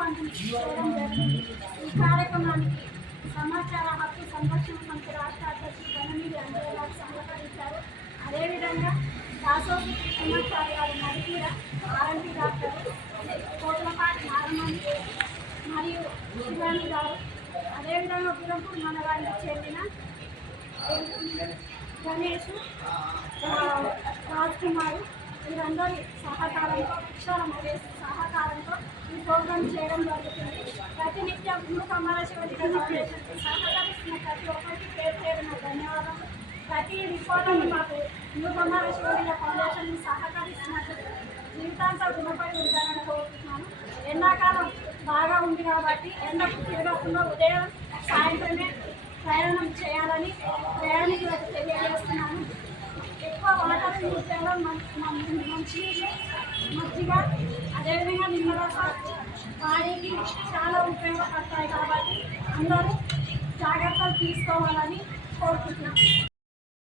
పంపిణీ చేయడం జరిగింది. ఈ కార్యక్రమానికి సమాచార హక్కు సంరక్షణ సమితి రాష్ట్ర అధ్యక్షుడు గణనీయులు అంజయ్య గారు సహకరించారు. అదేవిధంగా దాసోహి సమాచార గారు నడిపీడ ఆర్ఎంపీ డాక్టర్ కోట్లపాటి నారమణి మరియు శివాని గారు, అదేవిధంగా గురంపూర్ మండలానికి చెందిన గణేష్ రాజ్ కుమార్ వీరందరి సహకారంతో అక్షర మహేష్ సహకారంతో ఈ ప్రోగ్రాం చేయడం జరుగుతుంది. ప్రతినిత్యం న్యూ కమలాశివరి ఫౌండేషన్కి సహకరిస్తున్న ప్రతి ఒక్కరికి పేరు పేరున ధన్యవాదాలు. ప్రతి రిపోర్టర్ని మాకు న్యూ కమలాశివరి ఫౌండేషన్ని సహకరిస్తున్నట్టు జీవితాంతం రుణపడి ఉండాలని కోరుతున్నాను. ఎండాకాలం బాగా ఉంది కాబట్టి ఎండకు తిరగకుండా ఉదయం సాయంత్రమే ప్రయాణం చేయాలని ప్రయాణికులకు తెలియజేస్తున్నాను. ఎక్కువ వాటర్ యూజ్ చేయడం మంచినీళ్ళు, మజ్జిగ, అదేవిధంగా నిమ్మరసం బాడీకి చాలా ఉపయోగపడతాయి కాబట్టి అందరూ జాగ్రత్తలు తీసుకోవాలని కోరుకుంటున్నాను.